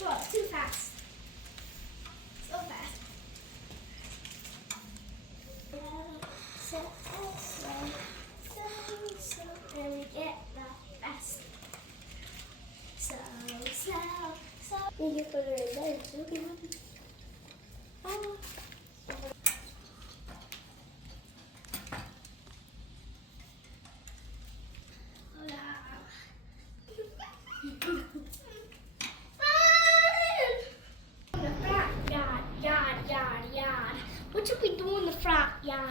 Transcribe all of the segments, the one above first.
Oh, too fast. So fast. So, and we get the best. So. You put it in there, so good. Oh. Yard. What should we do in the front yard?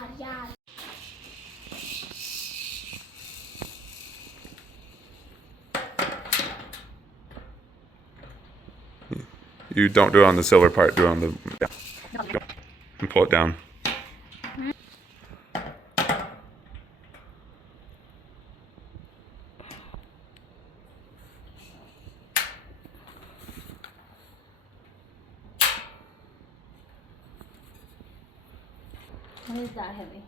You don't do it on the silver part, do it on the, yeah. And pull it down. Why is that heavy?